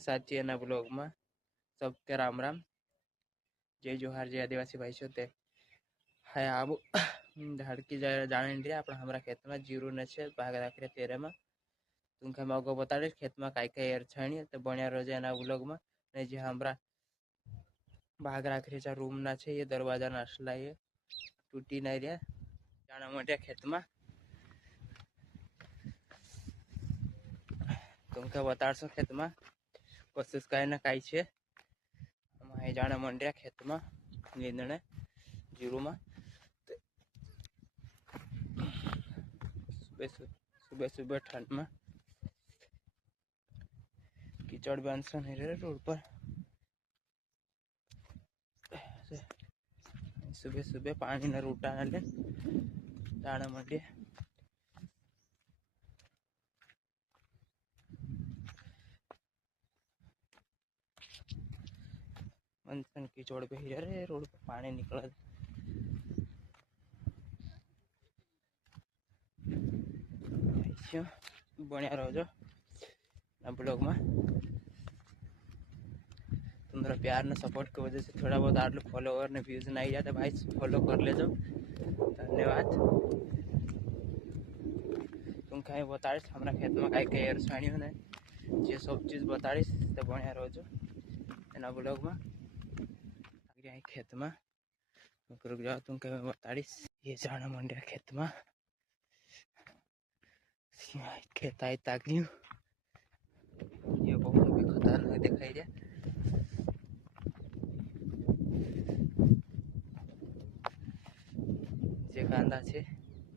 साथी ब्लॉग में सबके राम राम। जय जोहार जय आदिवासी भाई छोते हाय आबू धड़की जाने रही आप हमारा खेत में जीरू ने भाग राख तेरे में तुमके मैं अगो बता खेत में कई कई एर छाणी तो बनिया रोजे ब्लॉग में ने जे हमारा भाग राख रही रूम ना छे ये दरवाजा ना असला ये टूटी नहीं रहा जाना मोटे खेत में तुमके बता खेत में कोशिश कई ना कई छे जाने मंडिया खेत में लींदणे जीरू में सुबह सुबह ठंड में कीचड़ बांध नहीं रहे रोड पर। सुबह सुबह पानी न रूटा न ले जाना मंडिया मनसन कीचड़ पे ही रहे रोड पर पानी निकल बढ़िया रहो ब्लॉग में तुम्हारा प्यार न सपोर्ट की वजह से थोड़ा बहुत आटलू फॉलोवर ने व्यूज नहीं जाते भाई फॉलो कर ले धन्यवाद। तुम कहीं बताड़ीस हमारा खेत में कई कई अरसाणियों ने जे सब चीज बताड़ीस तो बढ़िया रहो ब्लॉग में खेत में रुक जाओ तुम कहीं बताड़ीस ये जाना मंडिया खेत में खेत आई ताकलियो ये बहुत भी खतरनाक दिखाई दे जे कांदा छे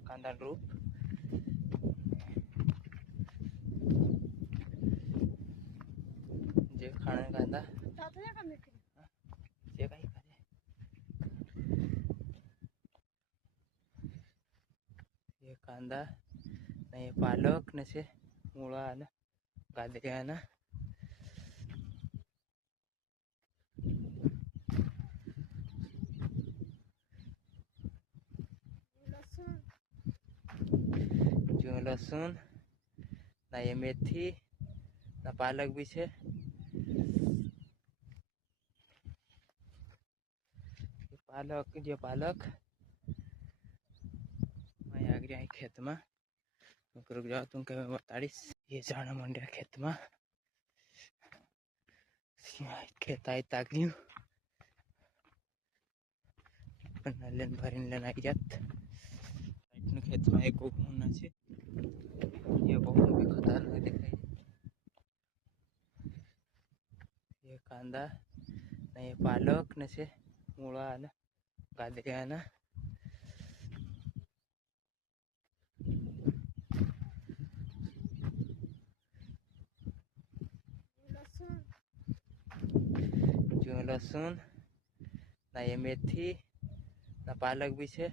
कांदा रूप जे खाने कांदा जे कहीं करे ये कांदा नहीं पालक न छे मूळा न गाजरिया न जो लहसुन ना ये मेथी ना पालक भी छे पालक जो पालक मैं आ गया खेत में रुक जाओ तुम कहीं बताड़ीस ये जाना मंडिया खेत में खेत आई ताकलियो लेन भरीन लेन आई जात खेत में एक होना छे ये बहुत भी खतरनाक दिखाई ये कांदा नहीं ये पालक न छे मूळा न गाजरिया न जो लहसुन ना ये मेथी ना पालक भी छे।